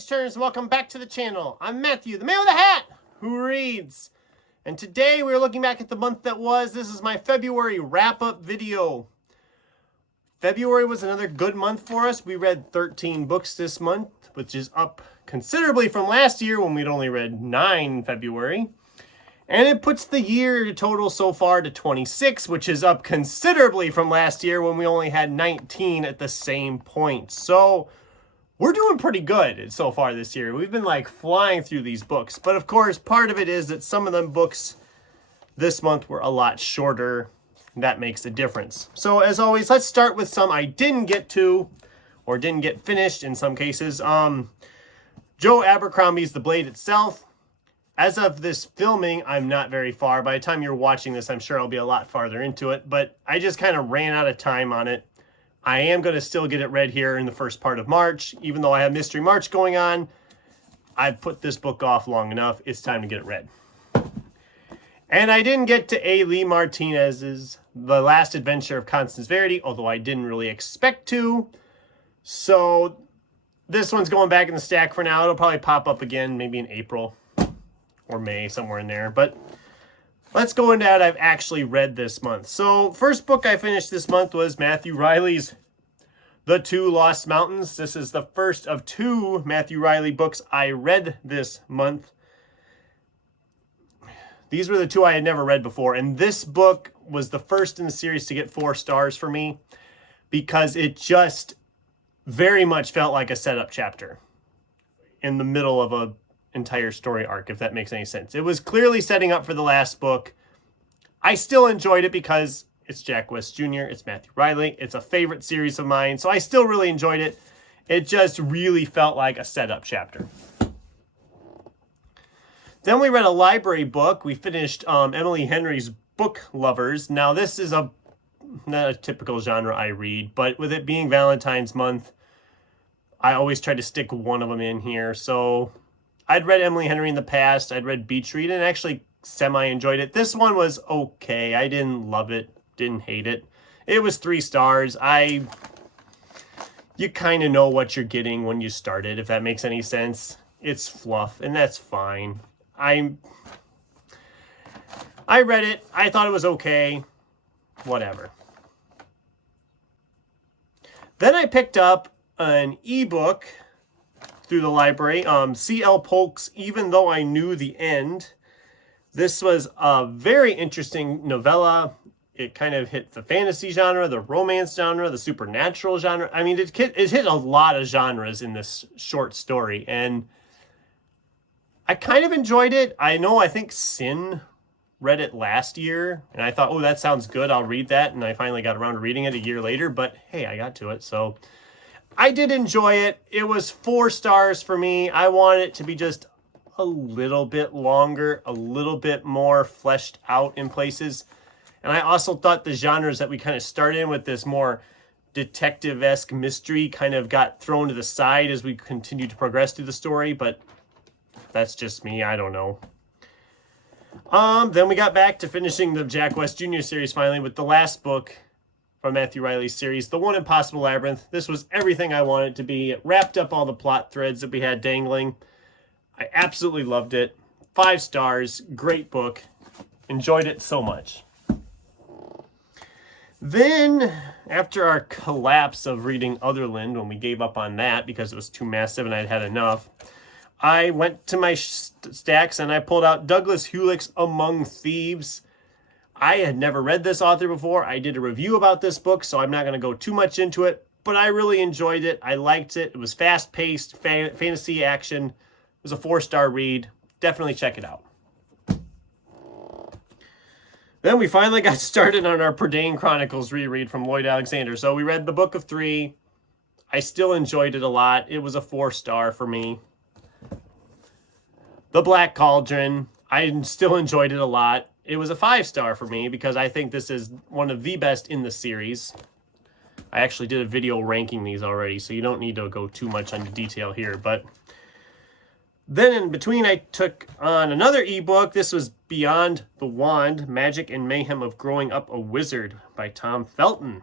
page-turners, and welcome back to the channel. I'm Matthew, the man with the hat, who reads. And today we're looking back at the month that was. This is my February wrap-up video. February was another good month for us. We read 13 books this month, which is up considerably from last year when we'd only read 9 in February. And it puts the year total so far to 26, which is up considerably from last year when we only had 19 at the same point. So we're doing pretty good so far this year. We've been like flying through these books. But of course, part of it is that some of them books this month were a lot shorter. That makes a difference. So as always, let's start with some I didn't get to or didn't get finished in some cases. Joe Abercrombie's The Blade Itself. As of this filming, I'm not very far. By the time you're watching this, I'm sure I'll be a lot farther into it. But I just kind of ran out of time on it. I am going to still get it read here in the first part of March. Even though I have Mystery March going on, I've put this book off long enough. It's time to get it read. And I didn't get to A. Lee Martinez's The Last Adventure of Constance Verity, although I didn't really expect to. So this one's going back in the stack for now. It'll probably pop up again maybe in April or May, somewhere in there. But let's go into what I've actually read this month. So first book I finished this month was Matthew Reilly's The Two Lost Mountains. This is the first of 2 Matthew Reilly books I read this month. These were the 2 I had never read before. And this book was the first in the series to get 4 stars for me because it just very much felt like a setup chapter in the middle of a entire story arc, if that makes any sense. It was clearly setting up for the last book. I still enjoyed it because it's Jack West Jr., it's Matthew Reilly, it's a favorite series of mine, so I still really enjoyed it. It just really felt like a setup chapter. Then we read a library book. We finished Emily Henry's Book Lovers. Now this is not a typical genre I read, but with it being Valentine's month, I always try to stick one of them in here. So I'd read Emily Henry in the past. I'd read Beach Read and actually semi-enjoyed it. This one was okay. I didn't love it. Didn't hate it. It was 3 stars. You kind of know what you're getting when you start it, if that makes any sense. It's fluff, and that's fine. I read it. I thought it was okay. Whatever. Then I picked up an ebook through the library, C.L. Polk's Even Though I Knew the End. This was a very interesting novella. It kind of hit the fantasy genre, the romance genre, the supernatural genre. I mean, it hit a lot of genres in this short story, and I kind of enjoyed it. I think Sin read it last year, and I thought, oh, that sounds good. I'll read that, and I finally got around to reading it a year later, but hey, I got to it, so I did enjoy it. It was 4 stars for me. I wanted it to be just a little bit longer, a little bit more fleshed out in places. And I also thought the genres that we kind of started in with this more detective-esque mystery kind of got thrown to the side as we continued to progress through the story, but that's just me. I don't know. Then we got back to finishing the Jack West Jr. series finally with the last book from Matthew Reilly's series, The One Impossible Labyrinth. This was everything I wanted it to be. It wrapped up all the plot threads that we had dangling. I absolutely loved it. 5 stars. Great book. Enjoyed it so much. Then, after our collapse of reading Otherland, when we gave up on that because it was too massive and I'd had enough, I went to my stacks and I pulled out Douglas Hulick's Among Thieves. I had never read this author before. I did a review about this book, so I'm not going to go too much into it, but I really enjoyed it. I liked it. It was fast-paced, fantasy action. It was a 4-star read. Definitely check it out. Then we finally got started on our Prydain Chronicles reread from Lloyd Alexander. So we read the Book of 3. I still enjoyed it a lot. It was a 4-star for me. The Black Cauldron. I still enjoyed it a lot. It was a 5-star for me because I think this is one of the best in the series. I actually did a video ranking these already, so you don't need to go too much into detail here. But then in between, I took on another ebook. This was Beyond the Wand, Magic and Mayhem of Growing Up a Wizard by Tom Felton.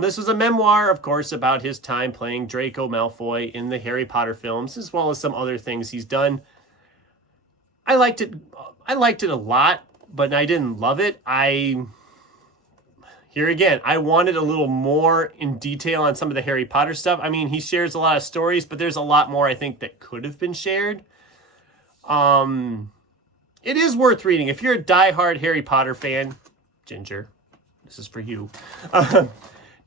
This was a memoir, of course, about his time playing Draco Malfoy in the Harry Potter films, as well as some other things he's done. I liked it a lot, but I didn't love it. Here again, I wanted a little more in detail on some of the Harry Potter stuff. I mean, he shares a lot of stories, but there's a lot more I think that could have been shared. It is worth reading. If you're a diehard Harry Potter fan, Ginger, this is for you.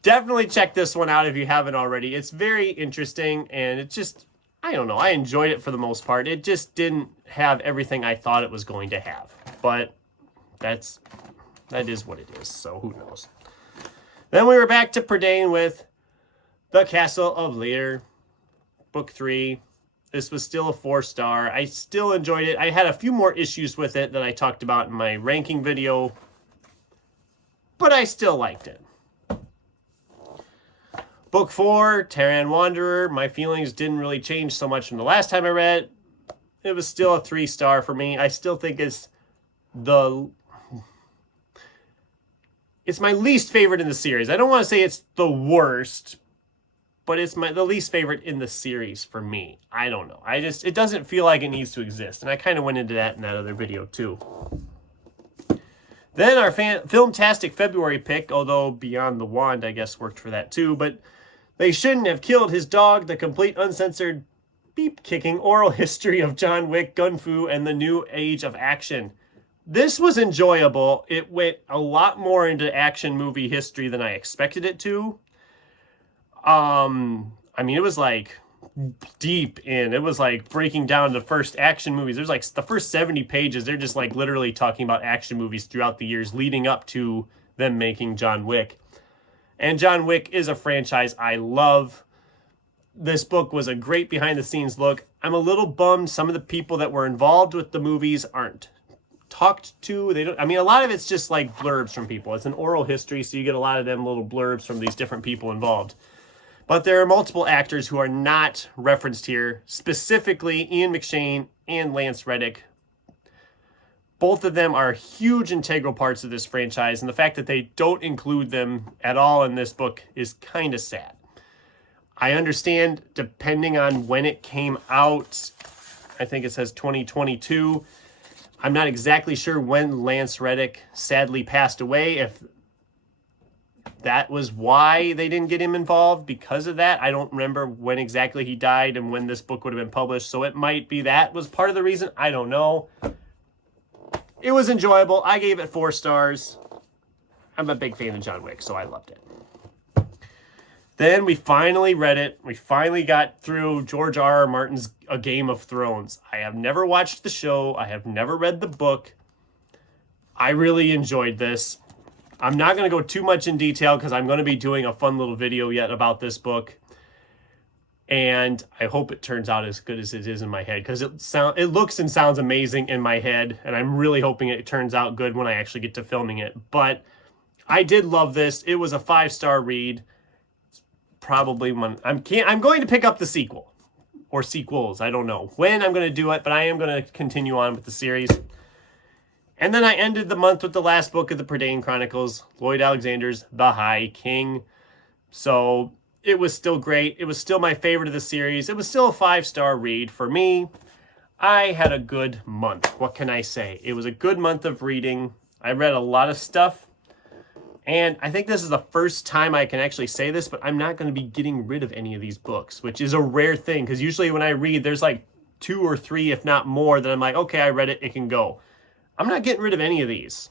Definitely check this one out if you haven't already. It's very interesting, and it just, I don't know, I enjoyed it for the most part. It just didn't have everything I thought it was going to have. But that is what it is, so who knows. Then we were back to Prydain with The Castle of Lear, Book 3. This was still a 4-star. I still enjoyed it. I had a few more issues with it that I talked about in my ranking video, but I still liked it. Book 4, Terran Wanderer. My feelings didn't really change so much from the last time I read it. It was still a 3-star for me. I still think it's my least favorite in the series. I don't want to say it's the worst, but it's the least favorite in the series for me. I don't know. It doesn't feel like it needs to exist. And I kind of went into that in that other video too. Then our Filmtastic February pick, although Beyond the Wand, I guess, worked for that too, but They Shouldn't Have Killed His Dog, the complete uncensored beep-kicking oral history of John Wick, Gun Fu, and the New Age of Action. This was enjoyable. It went a lot more into action movie history than I expected it to. I mean, it was like deep in. It was like breaking down the first action movies. There's like the first 70 pages. They're just like literally talking about action movies throughout the years leading up to them making John Wick. And John Wick is a franchise I love. This book was a great behind-the-scenes look. I'm a little bummed some of the people that were involved with the movies aren't talked to. They don't. I mean, a lot of it's just like blurbs from people. It's an oral history, so you get a lot of them little blurbs from these different people involved. But there are multiple actors who are not referenced here, specifically Ian McShane and Lance Reddick. Both of them are huge integral parts of this franchise, and the fact that they don't include them at all in this book is kind of sad. I understand, depending on when it came out, I think it says 2022. I'm not exactly sure when Lance Reddick sadly passed away, if that was why they didn't get him involved because of that. I don't remember when exactly he died and when this book would have been published, so it might be that was part of the reason. I don't know. It was enjoyable. I gave it 4 stars. I'm a big fan of John Wick, so I loved it. Then we finally read it. We finally got through George R.R. Martin's A Game of Thrones. I have never watched the show. I have never read the book. I really enjoyed this. I'm not going to go too much in detail because I'm going to be doing a fun little video yet about this book. And I hope it turns out as good as it is in my head because it looks and sounds amazing in my head. And I'm really hoping it turns out good when I actually get to filming it. But I did love this. It was a 5-star read. Probably when I'm going to pick up the sequel or sequels. I don't know when I'm going to do it, but I am going to continue on with the series. And then I ended the month with the last book of the Prydain Chronicles, Lloyd Alexander's The High King. So it was still great. It was still my favorite of the series. It was still a 5-star read for me. I had a good month. What can I say? It was a good month of reading. I read a lot of stuff. And I think this is the first time I can actually say this, but I'm not going to be getting rid of any of these books, which is a rare thing. Because usually when I read, there's like 2 or 3, if not more, that I'm like, okay, I read it, it can go. I'm not getting rid of any of these.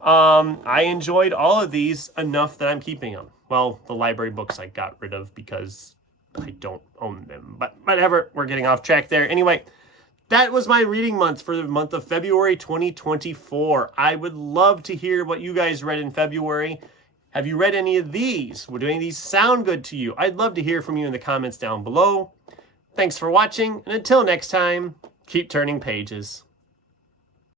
I enjoyed all of these enough that I'm keeping them. Well, the library books I got rid of because I don't own them. But whatever, we're getting off track there. Anyway, that was my reading month for the month of February 2024. I would love to hear what you guys read in February. Have you read any of these? Would any of these sound good to you? I'd love to hear from you in the comments down below. Thanks for watching, and until next time, keep turning pages.